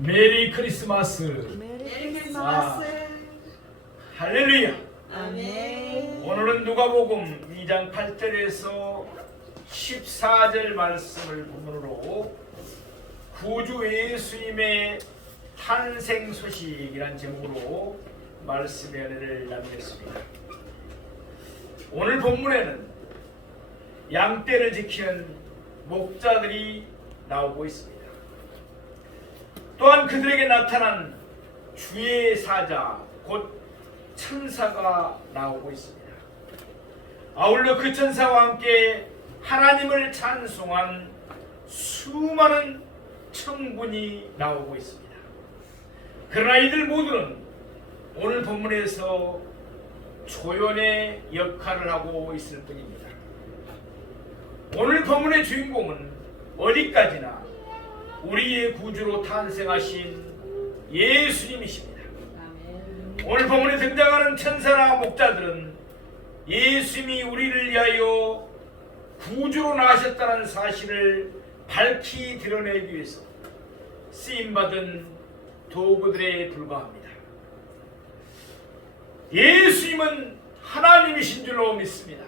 메리 크리스마스. 메리 크리스마스. 할렐루야. 아멘. 오늘은 누가복음 2장 8절에서 14절 말씀을 본문으로 구주 예수님의 탄생 소식이란 제목으로 말씀의 은혜를 나누겠습니다. 오늘 본문에는 양떼를 지키는 목자들이 나오고 있습니다. 또한 그들에게 나타난 주의 사자 곧 천사가 나오고 있습니다. 아울러 그 천사와 함께 하나님을 찬송한 수많은 천군이 나오고 있습니다. 그러나 이들 모두는 오늘 본문에서 조연의 역할을 하고 있을 뿐입니다. 오늘 본문의 주인공은 어디까지나 우리의 구주로 탄생하신 예수님이십니다. 오늘 본문에 등장하는 천사나 목자들은 예수님이 우리를 위하여 구주로 나셨다는 사실을 밝히 드러내기 위해서 쓰임받은 도구들에 불과합니다. 예수님은 하나님이신 줄로 믿습니다.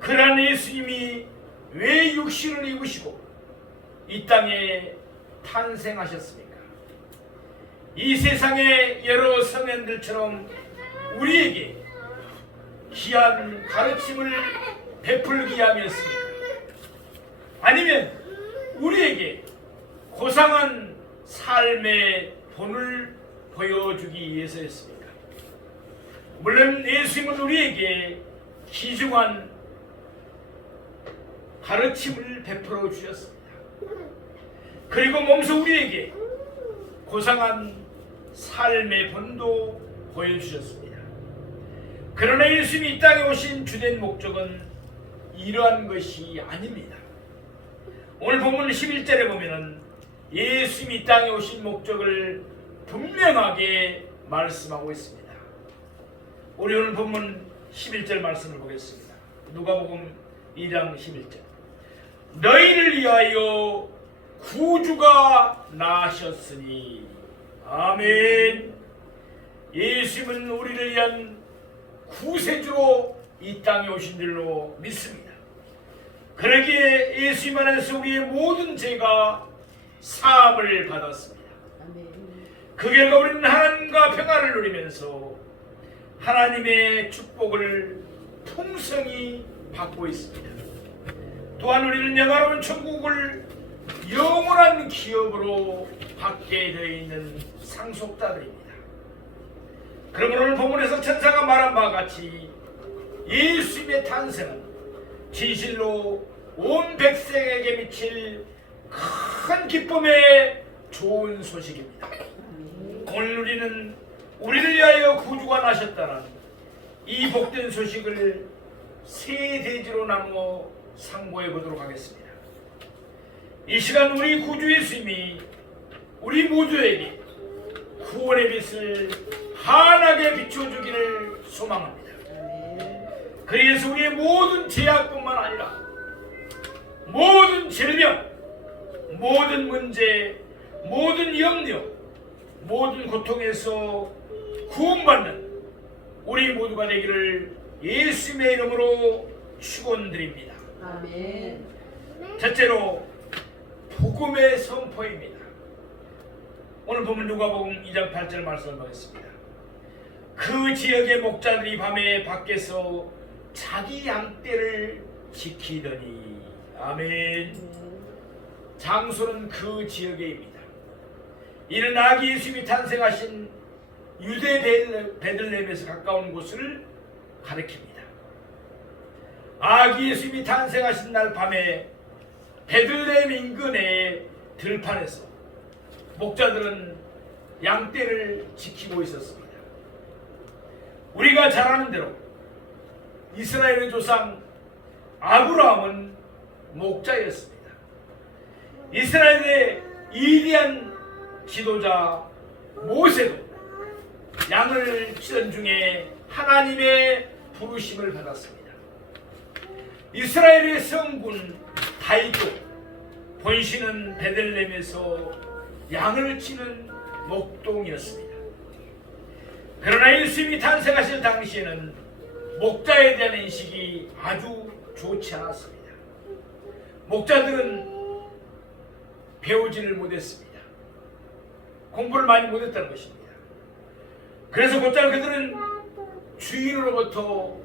그러한 예수님이 왜 육신을 입으시고 이 땅에 탄생하셨습니까? 이 세상의 여러 성현들처럼 우리에게 귀한 가르침을 베풀기 위함이었습니까? 아니면 우리에게 고상한 삶의 본을 보여주기 위해서였습니까? 물론 예수님은 우리에게 귀중한 가르침을 베풀어 주셨습니다. 그리고 몸소 우리에게 고상한 삶의 본도 보여주셨습니다. 그러나 예수님이 이 땅에 오신 주된 목적은 이러한 것이 아닙니다. 오늘 본문 11절에 보면은 예수님이 이 땅에 오신 목적을 분명하게 말씀하고 있습니다. 우리 오늘 본문 11절 말씀을 보겠습니다. 누가복음 2장 11절. 너희를 위하여 구주가 나셨으니. 아멘. 예수님은 우리를 위한 구세주로 이 땅에 오신 줄로 믿습니다. 그러기에 예수님 안에서 우리의 모든 죄가 사함을 받았습니다. 그 결과 우리는 하나님과 평화를 누리면서 하나님의 축복을 풍성히 받고 있습니다. 또한 우리는 영화로운 천국을 영원한 기업으로 받게 되어 있는 상속자들입니다. 그러므로 오늘 본문에서 천사가 말한 바와 같이 예수님의 탄생은 진실로 온 백성에게 미칠 큰 기쁨의 좋은 소식입니다. 오늘 우리는 우리를 위하여 구주가 나셨다는 이 복된 소식을 세 대지로 나누어 상고해 보도록 하겠습니다. 이 시간 우리 구주 예수님이 우리 모두에게 구원의 빛을 환하게 비춰주기를 소망합니다. 그래서 우리의 모든 죄악뿐만 아니라 모든 질병, 모든 문제, 모든 염려, 모든 고통에서 구원받는 우리 모두가 되기를 예수님의 이름으로 축원드립니다. 아멘. 첫째로 복음의 선포입니다. 오늘 보면 누가복음 2장 8절 말씀을 보겠습니다. 그 지역의 목자들이 밤에 밖에서 자기 양떼를 지키더니. 아멘. 장소는 그 지역에입니다. 이는 아기 예수님이 탄생하신 유대 베들레헴에서 가까운 곳을 가리킵니다. 아기 예수님이 탄생하신 날 밤에 베들레헴 인근의 들판에서 목자들은 양떼를 지키고 있었습니다. 우리가 잘 아는 대로 이스라엘의 조상 아브라함은 목자였습니다. 이스라엘의 위대한 지도자 모세도 양을 치던 중에 하나님의 부르심을 받았습니다. 이스라엘의 성군 다윗도 본신은 베들레헴에서 양을 치는 목동이었습니다. 그러나 예수님이 탄생하실 당시에는 목자에 대한 인식이 아주 좋지 않았습니다. 목자들은 배우지를 못했습니다. 공부를 많이 못했다는 것입니다. 그래서 곧잘 그들은 주인으로부터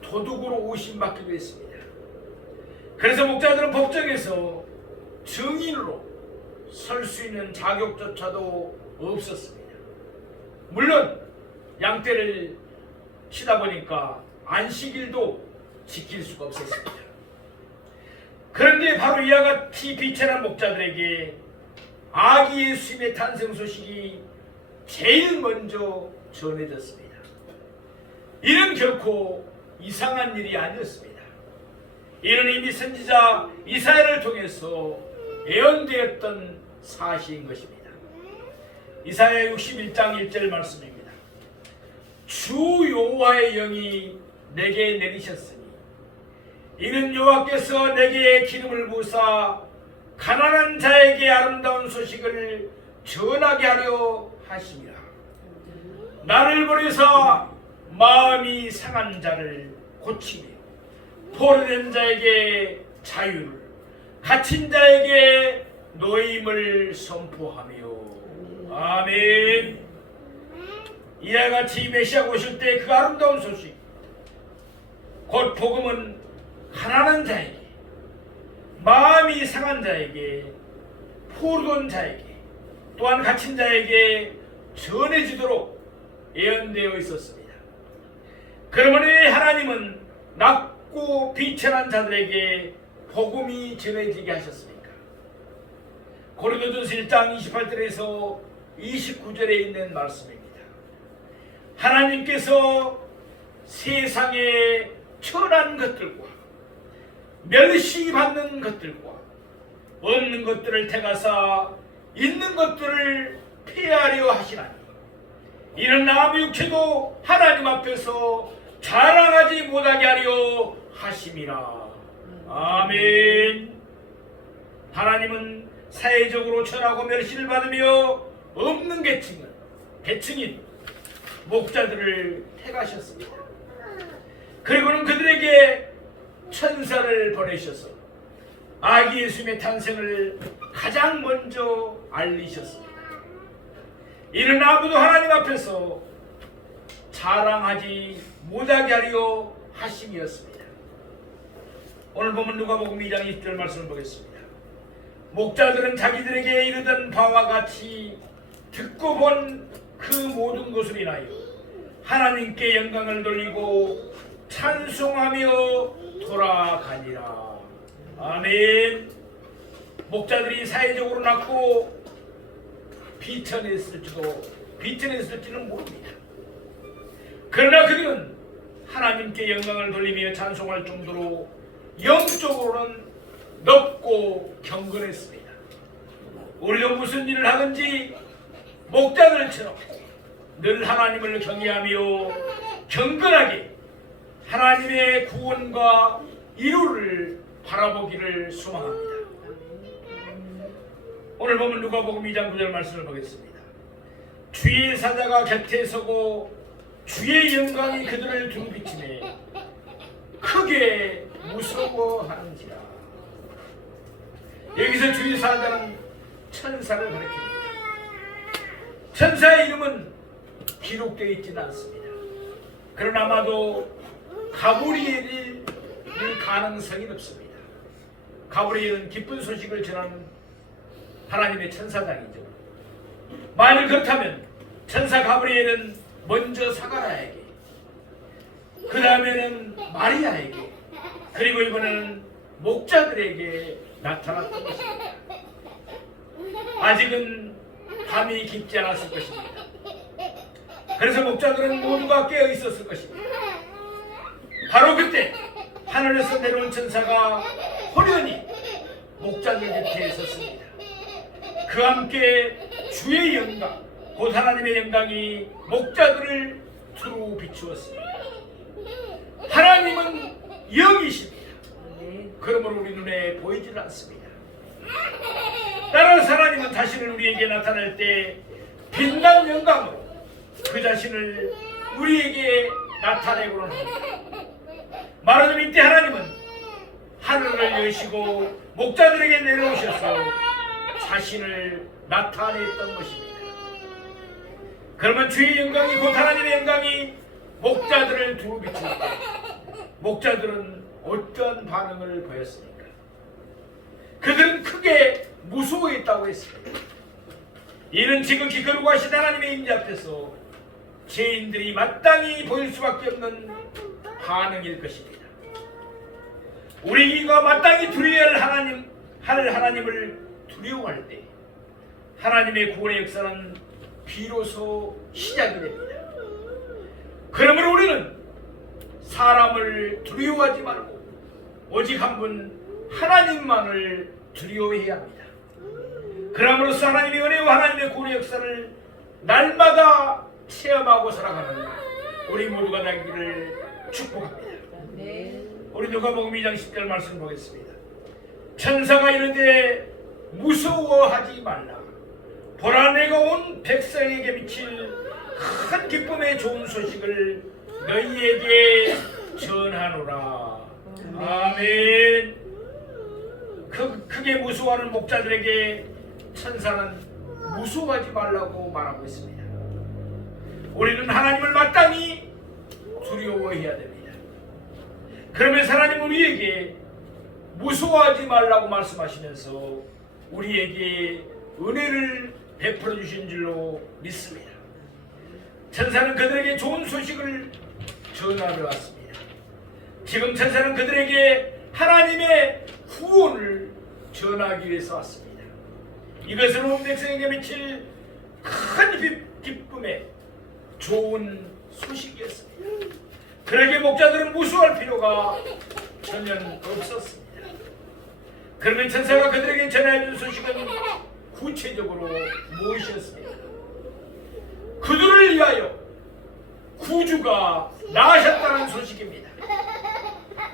도둑으로 오신받기도 했습니다. 그래서 목자들은 법정에서 증인으로 설 수 있는 자격조차도 없었습니다. 물론 양떼를 치다 보니까 안식일도 지킬 수가 없었습니다. 그런데 바로 이와 같이 비천한 목자들에게 아기 예수님의 탄생 소식이 제일 먼저 전해졌습니다. 이는 결코 이상한 일이 아니었습니다. 이는 이미 선지자 이사야를 통해서 예언되었던 사실인 것입니다. 이사야 61장 1절 말씀입니다. 주 여호와의 영이 내게 내리셨으니 이는 여호와께서 내게 기름을 부으사 가난한 자에게 아름다운 소식을 전하게 하려 하심이라. 나를 보내사 마음이 상한 자를 고치며 포로된 자에게 자유를 갇힌 자에게 노임을 선포하며. 아멘. 이와 같이 메시아가 오실 때 그 아름다운 소식, 곧 복음은 가난한 자에게, 마음이 상한 자에게, 포로된 자에게, 또한 갇힌 자에게 전해지도록 예언되어 있었습니다. 그러므로 하나님은 낮고 비천한 자들에게 복음이 전해지게 하셨습니까? 고린도전서 1장 28절에서 29절에 있는 말씀입니다. 하나님께서 세상의 천한 것들과 멸시받는 것들과 없는 것들을 택하사 있는 것들을 폐하려 하시나니 이는 아무 육체도 하나님 앞에서 자랑하지 못하게 하려 하심이라. 아멘. 하나님은 사회적으로 천하고 멸시를 받으며 없는 계층인 목자들을 택하셨습니다. 그리고는 그들에게 천사를 보내셔서 아기 예수님의 탄생을 가장 먼저 알리셨습니다. 이는 아무도 하나님 앞에서 자랑하지 못하게 하려 하심이었습니다. 오늘 보면 누가복음 2장 20절 말씀을 보겠습니다. 목자들은 자기들에게 이르던 바와 같이 듣고 본 그 모든 것을 인하여 하나님께 영광을 돌리고 찬송하며 돌아가니라. 아멘. 목자들이 사회적으로 낮고 비천했을지는 모릅니다. 그러나 그들은 하나님께 영광을 돌리며 찬송할 정도로 영적으로는 높고 경건했습니다. 우리도 무슨 일을 하든지 목자들처럼 늘 하나님을 경외하며 경건하게 하나님의 구원과 이루를 바라보기를 소망합니다. 오늘 보면 누가복음 2장 9절 말씀을 보겠습니다. 주의 사자가 곁에 서고 주의 영광이 그들을 두루비치매 크게 무서워하는지라. 여기서 주의 사자는 천사를 가리킵니다. 천사의 이름은 기록되어 있지는 않습니다. 그러나 아마도 가브리엘일 가능성이 높습니다. 가브리엘은 기쁜 소식을 전하는 하나님의 천사장이죠. 만일 그렇다면 천사 가브리엘은 먼저 사가랴에게, 그 다음에는 마리아에게, 그리고 이번에는 목자들에게 나타났던 것입니다. 아직은 밤이 깊지 않았을 것입니다. 그래서 목자들은 모두가 깨어 있었을 것입니다. 바로 그때 하늘에서 내려온 천사가 호련히 목자들 곁에 있었습니다. 그와 함께 주의 영광, 곧 하나님의 영광이 목자들을 두루 비추었습니다. 하나님은 영이십니다. 그러므로 우리 눈에 보이지는 않습니다. 따라서 하나님은 자신을 우리에게 우리에게 나타날 때 빛난 영광으로 그 자신을 우리에게 나타내고는 합니다. 말하자면 이때 하나님은 하늘을 여시고 목자들에게 내려오셔서 자신을 나타냈던 것입니다. 그러면 주의 영광이 곧 하나님의 영광이 목자들을 두루 비출 때 목자들은 어떤 반응을 보였습니까? 그들은 크게 무서워했다고 했습니다. 이는 지극히 거룩하신 하나님의 임재 앞에서 죄인들이 마땅히 보일 수밖에 없는 반응일 것입니다. 우리가 마땅히 두려워할 하나님을 두려워할 때 하나님의 구원의 역사는 비로소 시작이 됩니다. 그러므로 우리는 사람을 두려워하지 말고 오직 한 분 하나님만을 두려워해야 합니다. 그러므로써 하나님의 은혜와 하나님의 구원의 역사를 날마다 체험하고 살아가는 우리 모두가 되기를 축복합니다. 우리 누가복음 2장 10절 말씀 보겠습니다. 천사가 이르되 무서워하지 말라. 보라 내가 온 백성에게 미칠 큰 기쁨의 좋은 소식을 너희에게 전하노라. 아멘. 크게 무서워하는 목자들에게 천사는 무서워하지 말라고 말하고 있습니다. 우리는 하나님을 마땅히 두려워해야 됩니다. 그러면서 하나님은 우리에게 무서워하지 말라고 말씀하시면서 우리에게 은혜를 베풀어 주신 줄로 믿습니다. 천사는 그들에게 좋은 소식을 전하러 왔습니다. 지금 천사는 그들에게 하나님의 구원을 전하기 위해서 왔습니다. 이것은 온 백성에게 미칠 큰 기쁨의 좋은 소식이었습니다. 그러기에 목자들은 무서워할 필요가 전혀 없었습니다. 그러면 천사가 그들에게 전해준 소식은 구체적으로 무엇이었습니까? 그들을 위하여 구주가 나으셨다는 소식입니다.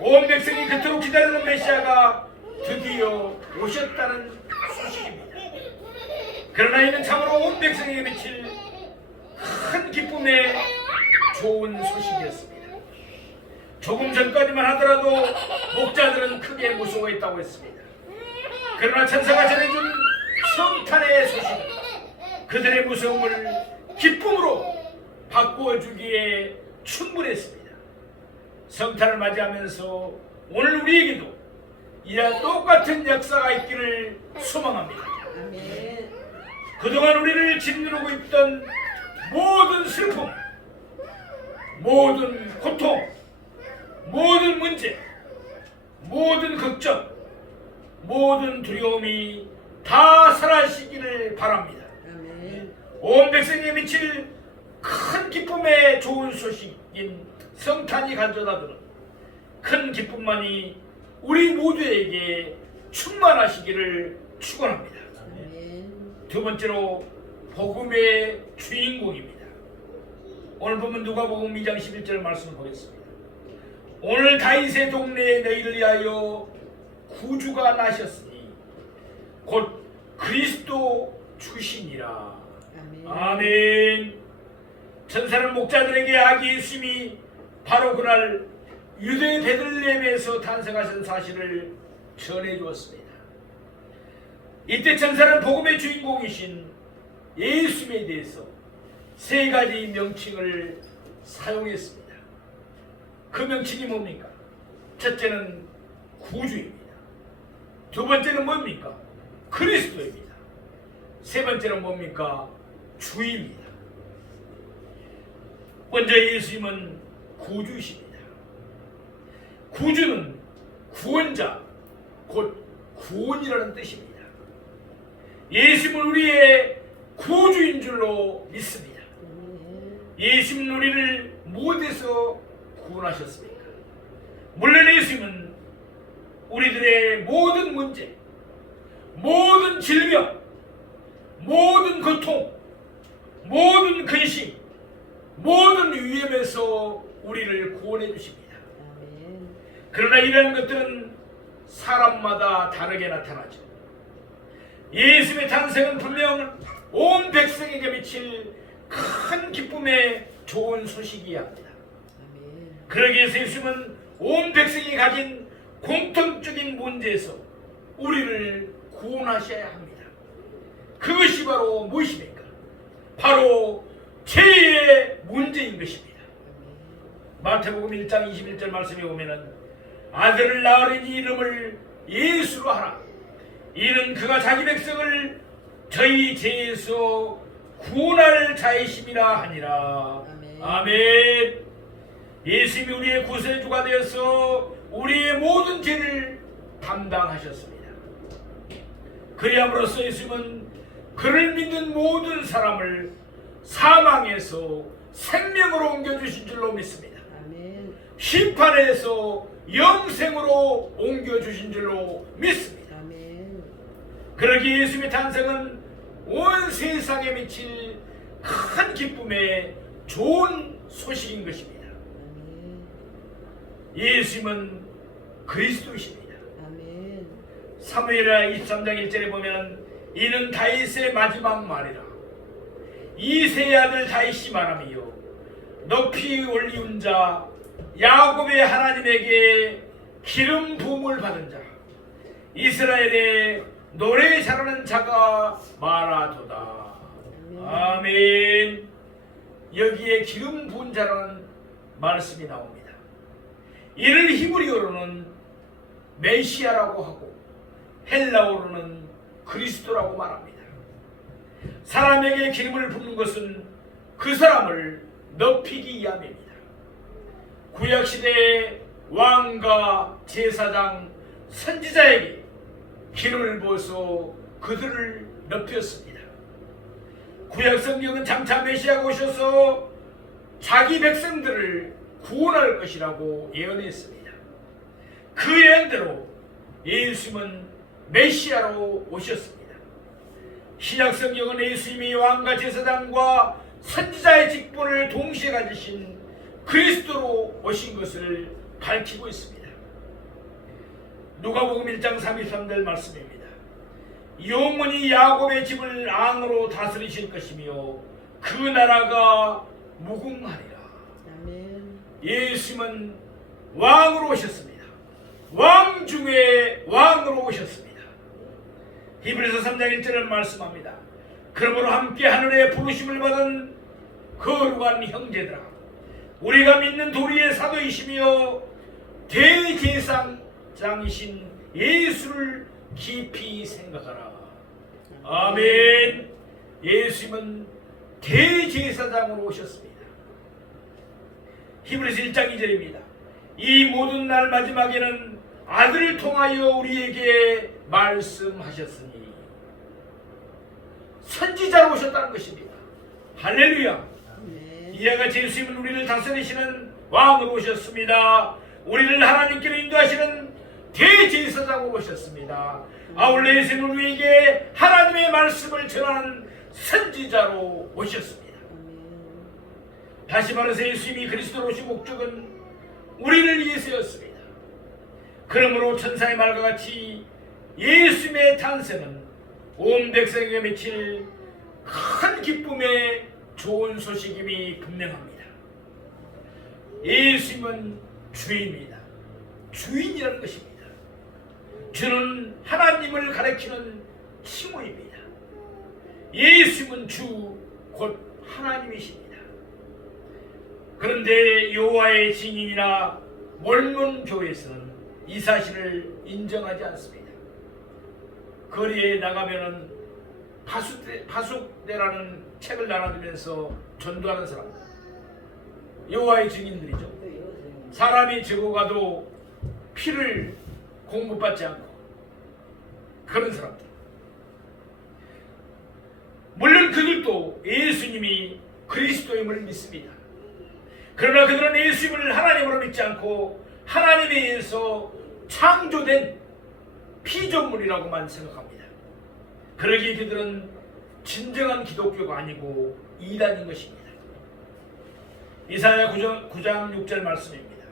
온 백성이 그토록 기다리는 메시아가 드디어 오셨다는 소식입니다. 그러나 이는 참으로 온 백성에게 미칠 큰 기쁨의 좋은 소식이었습니다. 조금 전까지만 하더라도 목자들은 크게 무서워했다고 했습니다. 그러나 천사가 전해준 성탄의 소식은 그들의 무서움을 기쁨으로 바꾸어주기에 충분했습니다. 성탄을 맞이하면서 오늘 우리에게도 이와 똑같은 역사가 있기를 소망합니다. 아멘. 그동안 우리를 짓누르고 있던 모든 슬픔, 모든 고통, 모든 문제, 모든 걱정, 모든 두려움이 다 사라지기를 바랍니다. 아멘. 온 백성에게 미칠 큰 기쁨의 좋은 소식인 성탄이 가져다주는 큰 기쁨만이 우리 모두에게 충만하시기를 축원합니다. 아멘. 두 번째로 복음의 주인공입니다. 오늘 보면 누가복음 2장 11절 말씀을 보겠습니다. 오늘 다윗의 동네에 너희를 위하여 구주가 나셨으니 곧 그리스도 주시니라. 아멘. 아멘. 천사는 목자들에게 아기 예수님이 바로 그날 유대 베들레헴에서 탄생하신 사실을 전해주었습니다. 이때 천사는 복음의 주인공이신 예수님에 대해서 세 가지 명칭을 사용했습니다. 그 명칭이 뭡니까? 첫째는 구주입니다. 두 번째는 뭡니까? 그리스도입니다. 세 번째는 뭡니까? 주입니다. 먼저 예수님은 구주이십니다. 구주는 구원자, 곧 구원이라는 뜻입니다. 예수님은 우리의 구주인 줄로 믿습니다. 예수님은 우리를 무엇에서 구원하셨습니까? 물론 예수님은 우리들의 모든 문제, 모든 질병, 모든 고통, 모든 근심, 모든 위험에서 우리를 구원해 주십니다. 그러나 이러한 것들은 사람마다 다르게 나타나죠. 예수의 탄생은 분명 온 백성에게 미칠 큰 기쁨의 좋은 소식이어야 합니다. 아멘. 그러기 위해서 예수님은 온 백성이 가진 공통적인 문제에서 우리를 구원하셔야 합니다. 그것이 바로 무엇입니까? 바로 죄의 문제인 것입니다. 마태복음 1장 21절 말씀에 보면은 아들을 낳으리니 이름을 예수로 하라. 이는 그가 자기 백성을 저희 죄에서 구원할 자이심이라 하니라. 아멘. 아멘. 예수님이 우리의 구세주가 되어서 우리의 모든 죄를 담당하셨습니다. 그리함으로써 예수님은 그를 믿는 모든 사람을 사망에서 생명으로 옮겨주신 줄로 믿습니다. 아멘. 심판에서 영생으로 옮겨주신 줄로 믿습니다. 아멘. 그러기에 예수님의 탄생은 온 세상에 미칠 큰 기쁨의 좋은 소식인 것입니다. 아멘. 예수님은 그리스도이십니다. 아멘. 사무엘하 23장 1절에 보면 이는 다윗의 마지막 말이라. 이새의 아들 다윗이 말하며 높이 올리운 자 야곱의 하나님에게 기름 부음을 받은 자 이스라엘의 노래 잘하는 자가 말하도다. 아멘. 여기에 기름 부은 자라는 말씀이 나옵니다. 이를 히브리어로는 메시아라고 하고 헬라어로는 그리스도라고 말합니다. 사람에게 기름을 붓는 것은 그 사람을 높이기 위함입니다. 구약시대의 왕과 제사장, 선지자에게 기름을 부어서 그들을 높였습니다. 구약성경은 장차 메시아가 오셔서 자기 백성들을 구원할 것이라고 예언했습니다. 그 예언대로 예수님은 메시아로 오셨습니다. 신약성경은 예수님이 왕과 제사장과 선지자의 직분을 동시에 가지신 그리스도로 오신 것을 밝히고 있습니다. 누가복음 1장 33절 말씀입니다. 영원히 야곱의 집을 앙으로 다스리실 것이며 그 나라가 무궁하리라. 아멘. 예수님은 왕으로 오셨습니다. 왕 중에 왕으로 오셨습니다. 히브리서 3장 1절을 말씀합니다. 그러므로 함께 하늘의 부르심을 받은 거룩한 형제들아, 우리가 믿는 도리의 사도이시며 대제사장이신 예수를 깊이 생각하라. 아멘. 예수님은 대제사장으로 오셨습니다. 히브리서 1장 2절입니다. 이 모든 날 마지막에는 아들을 통하여 우리에게 말씀하셨으니 선지자로 오셨다는 것입니다. 할렐루야. 아멘. 이와 같이 예수님은 우리를 다스리시는 왕으로 오셨습니다. 우리를 하나님께로 인도하시는 대제사장으로 오셨습니다. 아울러 예수님은 우리에게 하나님의 말씀을 전하는 선지자로 오셨습니다. 아멘. 다시 말해서 예수님이 그리스도로 오신 목적은 우리를 위해서였습니다. 그러므로 천사의 말과 같이 예수님의 탄생은 온 백성에게 미칠 큰 기쁨의 좋은 소식임이 분명합니다. 예수님은 주입니다. 주인이라는 것입니다. 주는 하나님을 가리키는 칭호입니다. 예수님은 주 곧 하나님이십니다. 그런데 여호와의 증인이나 몰몬 교회에서는 이 사실을 인정하지 않습니다. 거리에 나가면은 파수대라는 책을 나눠주면서 전도하는 사람, 여호와의 증인들이죠. 사람이 죽어가도 피를 공급받지 않고 그런 사람들. 물론 그들도 예수님이 그리스도임을 믿습니다. 그러나 그들은 예수님을 하나님으로 믿지 않고 하나님에 의해서 창조된 피조물이라고만 생각합니다. 그러기에 그들은 진정한 기독교가 아니고 이단인 것입니다. 이사야 9장 6절 말씀입니다.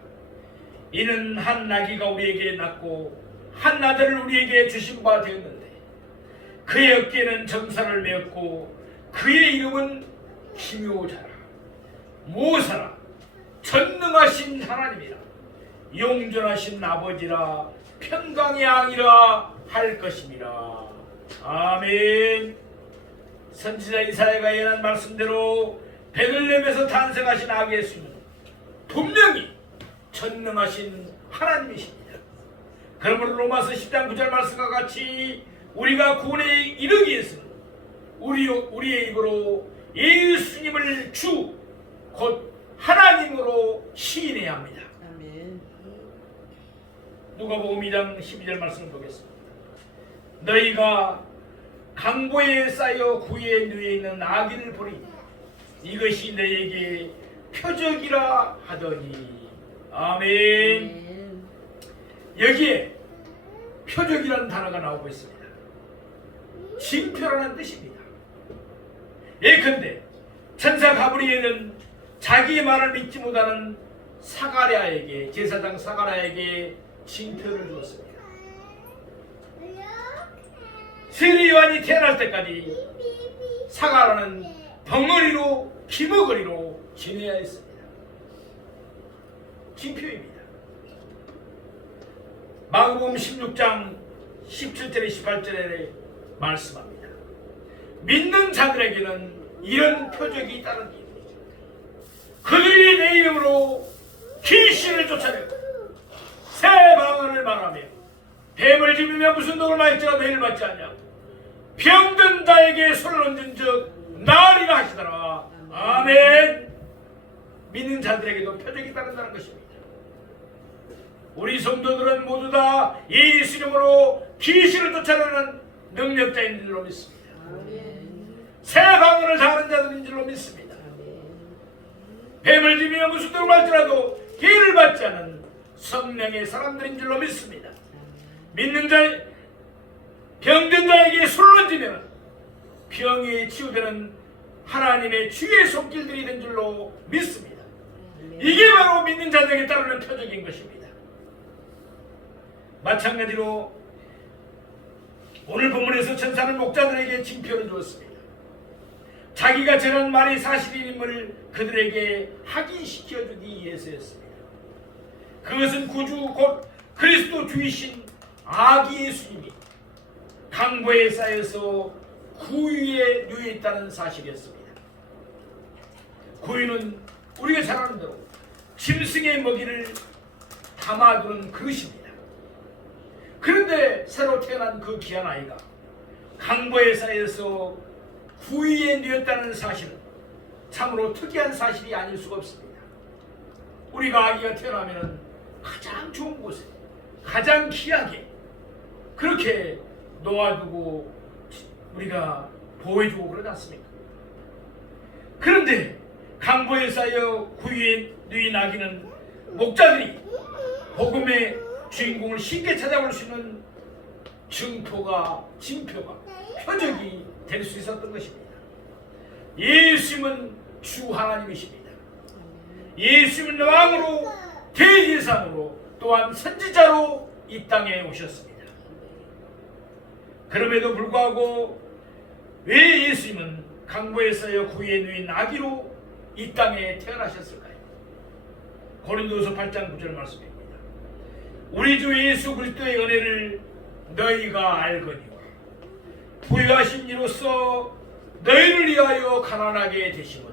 이는 한 나귀가 우리에게 낳고 한 아들을 우리에게 주신 바 되었는데 그의 어깨에는 정사를 메었고 그의 이름은 기묘자라 모사라 전능하신 하나님이라 용존하신 아버지라 평강의 왕이라 할 것입니다. 아멘. 선지자 이사야가 예언한 말씀대로 베들레헴에서 탄생하신 아기 예수님은 분명히 전능하신 하나님이십니다. 그러므로 로마서 10장 9절 말씀과 같이 우리가 구원에 이르기 위해서는 우리의 입으로 예수님을 주 곧 하나님으로 시인해야 합니다. 아멘. 누가복음 2장 12절 말씀을 보겠습니다. 너희가 강보에 쌓여 구유에 누워 있는 아기를 보니 이것이 너희에게 표적이라 하더니 아멘. 아멘. 여기에 표적이라는 단어가 나오고 있습니다. 징표라는 뜻입니다. 예컨대 천사 가브리엘은 자기의 말을 믿지 못하는 사가랴에게 제사장 사가랴에게 징표를 주었습니다. 세례 요한이 태어날 때까지 사가랴는 벙어리로 기머거리로 지내야 했습니다. 징표입니다. 마가복음 16장 17절에 18절에 말씀합니다. 믿는 자들에게는 이런 표적이 있다는 것. 그들이 내 이름으로 귀신을 쫓아내고 새 방언을 말하며 뱀을 집으며 무슨 독을 마실지라도 해를 받지 않냐고 병든 자에게 손을 얹은 즉 나으리라 하시더라. 아멘. 믿는 자들에게도 표적이 따른다는 것입니다. 우리 성도들은 모두 다 예수 이름으로 귀신을 쫓아내는 능력자인 줄로 믿습니다. 새 방언을 다하는 자들인 줄로 믿습니다. 뱀을 집으며 무슨 독을 마실지라도 해를 받지 않은 성령의 사람들인 줄로 믿습니다. 믿는 자, 병든 자에게 손을 얹으면 병이 치유되는 하나님의 주의 손길들이 된 줄로 믿습니다. 이게 바로 믿는 자들에게 따르는 표적인 것입니다. 마찬가지로 오늘 본문에서 천사는 목자들에게 징표를 주었습니다. 자기가 전한 말이 사실임을 그들에게 확인시켜주기 위해서였습니다. 그것은 구주 곧 그리스도 주이신 아기 예수님이 강보에 쌓여서 구유에 누워있다는 사실이었습니다. 구유는 우리가 잘 아는 대로 짐승의 먹이를 담아두는 그릇입니다. 그런데 새로 태어난 그 귀한 아이가 강보에 쌓여서 구유에 누웠다는 사실은 참으로 특이한 사실이 아닐 수가 없습니다. 우리가 아기가 태어나면 가장 좋은 곳에 가장 귀하게 그렇게 놓아두고 우리가 보호해주고 그러지 않습니까? 그런데 강보에 쌓여 구유에 누인 아기는 목자들이 복음의 주인공을 쉽게 찾아볼 수 있는 징표가 표적이 될 수 있었던 것입니다. 예수님은 주 하나님이십니다. 예수님은 왕으로 대제사장으로 또한 선지자로 이 땅에 오셨습니다. 그럼에도 불구하고 왜 예수님은 강보에 쌓여 구유에 누인 아기로 이 땅에 태어나셨을까요? 고린도서 8장 9절 말씀입니다. 우리 주 예수 그리스도의 은혜를 너희가 알거니와 부유하신 이로써 너희를 위하여 가난하게 되심은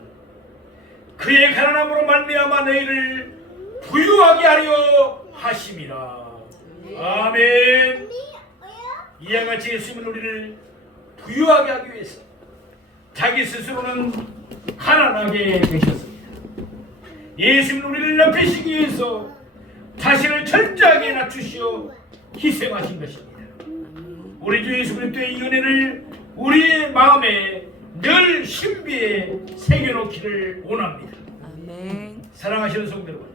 그의 가난함으로 말미암아 너희를 부유하게 하려 하심이라. 아멘. 이와 같이 예수님은 우리를 부유하게 하기 위해서 자기 스스로는 가난하게 되셨습니다. 예수님은 우리를 높이시기 위해서 자신을 철저하게 낮추시어 희생하신 것입니다. 우리 주 예수 그리스도의 이 은혜를 우리의 마음에 늘 신비에 새겨놓기를 원합니다. 아멘. 사랑하시는 성도 여러분,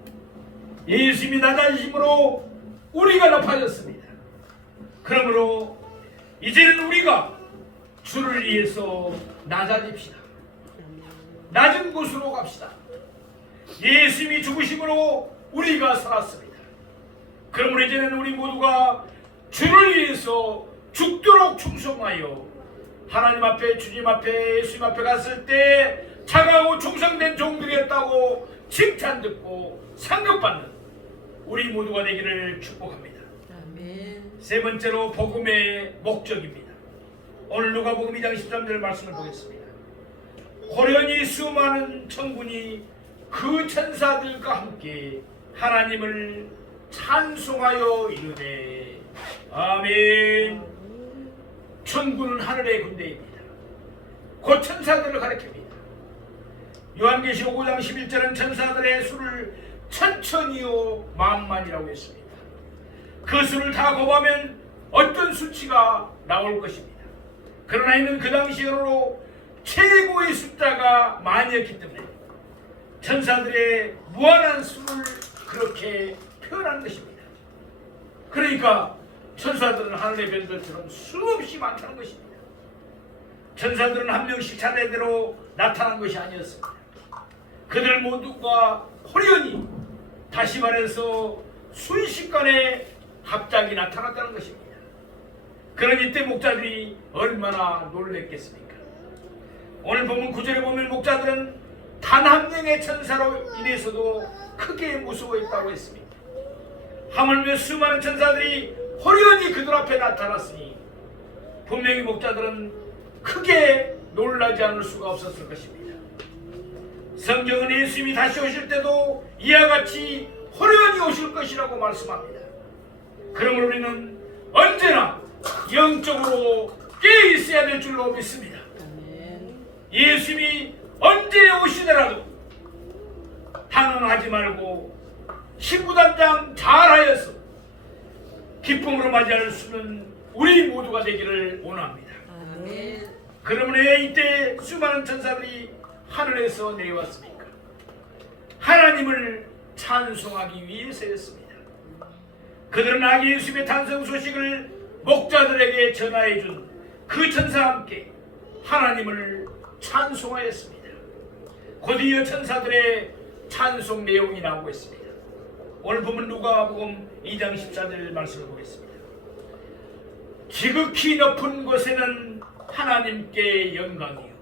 예수님이 낮아지심으로 우리가 높아졌습니다. 그러므로 이제는 우리가 주를 위해서 낮아집시다. 낮은 곳으로 갑시다. 예수님이 죽으심으로 우리가 살았습니다. 그러므로 이제는 우리 모두가 주를 위해서 죽도록 충성하여 하나님 앞에 주님 앞에 예수님 앞에 갔을 때 차가고 충성된 종들이었다고 칭찬 듣고 상급받는 우리 모두가 되기를 축복합니다. 아멘. 세 번째로 복음의 목적입니다. 오늘 누가복음 2장 13절 말씀을 보겠습니다. 호련히 수많은 천군이 그 천사들과 함께 하나님을 찬송하여 이르되 아멘. 천군은 하늘의 군대입니다. 곧 천사들을 가리킵니다. 요한계시록 5장 11절은 천사들의 수를 천천히요 만만이라고 했습니다. 그 수를 다 곱하면 어떤 수치가 나올 것입니다. 그러나 이는 그 당시로 최고의 숫자가 만이었기 때문에 천사들의 무한한 수를 그렇게 표현한 것입니다. 그러니까 천사들은 하늘의 별들처럼 수없이 많다는 것입니다. 천사들은 한 명씩 차례대로 나타난 것이 아니었습니다. 그들 모두가 호련히, 다시 말해서 순식간에 갑자기 나타났다는 것입니다. 그러니 이때 목자들이 얼마나 놀랬겠습니까? 오늘 본문 9절에 보면 목자들은 단 한 명의 천사로 인해서도 크게 무서워했다고 했습니다. 하물며 수많은 천사들이 호련히 그들 앞에 나타났으니 분명히 목자들은 크게 놀라지 않을 수가 없었을 것입니다. 성경은 예수님이 다시 오실 때도 이와 같이 호련히 오실 것이라고 말씀합니다. 그러므로 우리는 언제나 영적으로 깨어 있어야 될 줄로 믿습니다. 예수님이 언제 오시더라도 당황하지 말고 신부단장 잘하여서 기쁨으로 맞이할 수 있는 우리 모두가 되기를 원합니다. 아멘. 그러면 왜 이때 수많은 천사들이 하늘에서 내려왔습니까? 하나님을 찬송하기 위해서였습니다. 그들은 아기 예수님의 탄생 소식을 목자들에게 전하해준 그 천사와 함께 하나님을 찬송하였습니다. 곧이어 천사들의 찬송 내용이 나오고 있습니다. 오늘 보면 누가복음 2장 14절 말씀을 보겠습니다. 지극히 높은 곳에는 하나님께 영광이요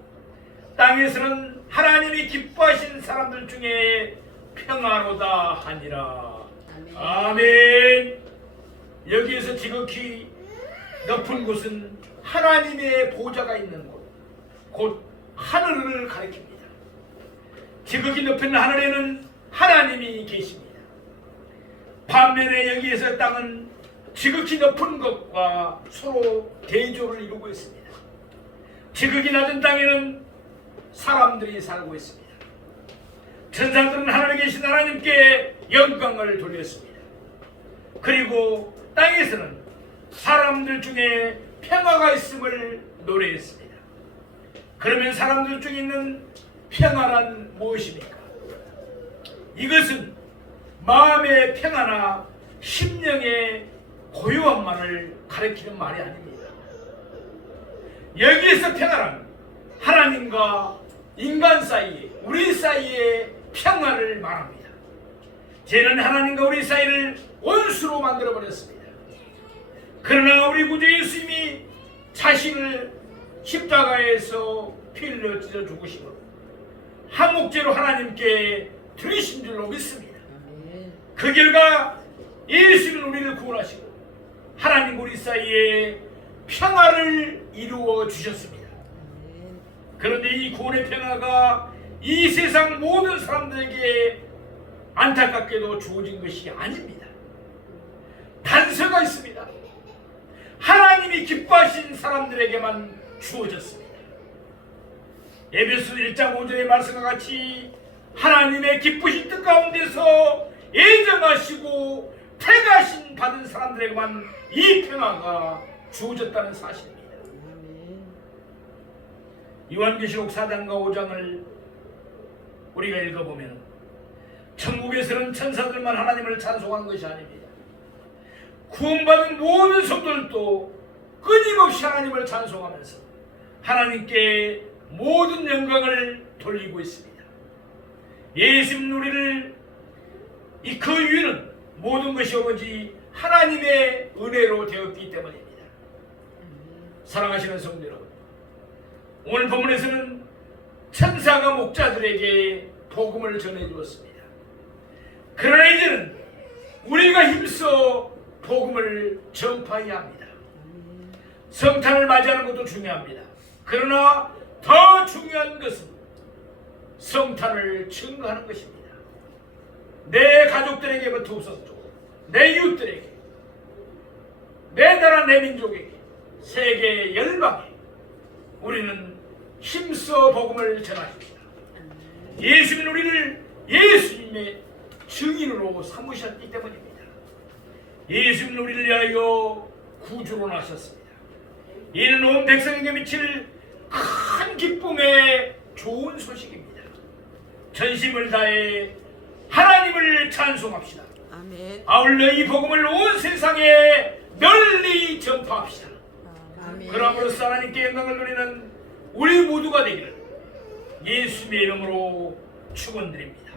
땅에서는 하나님이 기뻐하신 사람들 중에 평화로다 하니라. 아멘. 아멘. 여기에서 지극히 높은 곳은 하나님의 보좌가 있는 곳, 곧 하늘을 가리킵니다. 지극히 높은 하늘에는 하나님이 계십니다. 반면에 여기에서 땅은 지극히 높은 것과 서로 대조를 이루고 있습니다. 지극히 낮은 땅에는 사람들이 살고 있습니다. 천사들은 하늘에 계신 하나님께 영광을 돌렸습니다. 그리고 땅에서는 사람들 중에 평화가 있음을 노래했습니다. 그러면 사람들 중에 있는 평화란 무엇입니까? 이것은 마음의 평화나 심령의 고요함만을 가리키는 말이 아닙니다. 여기에서 평화란 하나님과 인간 사이에, 우리 사이의 평화를 말합니다. 죄는 하나님과 우리 사이를 원수로 만들어버렸습니다. 그러나 우리 구주 예수님이 자신을 십자가에서 피 흘려 찢어 죽으심으로 한목제로 하나님께 드리신 줄로 믿습니다. 그 결과 예수는 우리를 구원하시고 하나님 우리 사이에 평화를 이루어 주셨습니다. 그런데 이 구원의 평화가 이 세상 모든 사람들에게 안타깝게도 주어진 것이 아닙니다. 단서가 있습니다. 하나님이 기뻐하신 사람들에게만 주어졌습니다. 에베소 1장 5절의 말씀과 같이 하나님의 기쁘신 뜻 가운데서 예정하시고 택하신 받은 사람들에게만 이 평화가 주어졌다는 사실입니다. 요한계시록 4장과 5장을 우리가 읽어보면 천국에서는 천사들만 하나님을 찬송하는 것이 아닙니다. 구원받은 모든 성도들도 끊임없이 하나님을 찬송하면서 하나님께 모든 영광을 돌리고 있습니다. 예수님 우리를 그 이유는 모든 것이 오로지 하나님의 은혜로 되었기 때문입니다. 사랑하시는 성도 여러분, 오늘 본문에서는 천사가 목자들에게 복음을 전해주었습니다. 그러나 이제는 우리가 힘써 복음을 전파해야 합니다. 성탄을 맞이하는 것도 중요합니다. 그러나 더 중요한 것은 성탄을 증거하는 것입니다. 내 가족들에게부터 우선적으로, 내 이웃들에게, 내 나라 내 민족에게, 세계 열방에 우리는 힘써 복음을 전하십시다. 예수님은 우리를 예수님의 증인으로 삼으셨기 때문입니다. 예수님은 우리를 위하여 구주로 나셨습니다. 이는 온 백성에게 미칠 큰 기쁨의 좋은 소식입니다. 전심을 다해 하나님을 찬송합시다. 아멘. 아울러 이 복음을 온 세상에 널리 전파합시다. 아멘. 그러므로써 하나님께 영광을 누리는 우리 모두가 되기를 예수님의 이름으로 축원드립니다.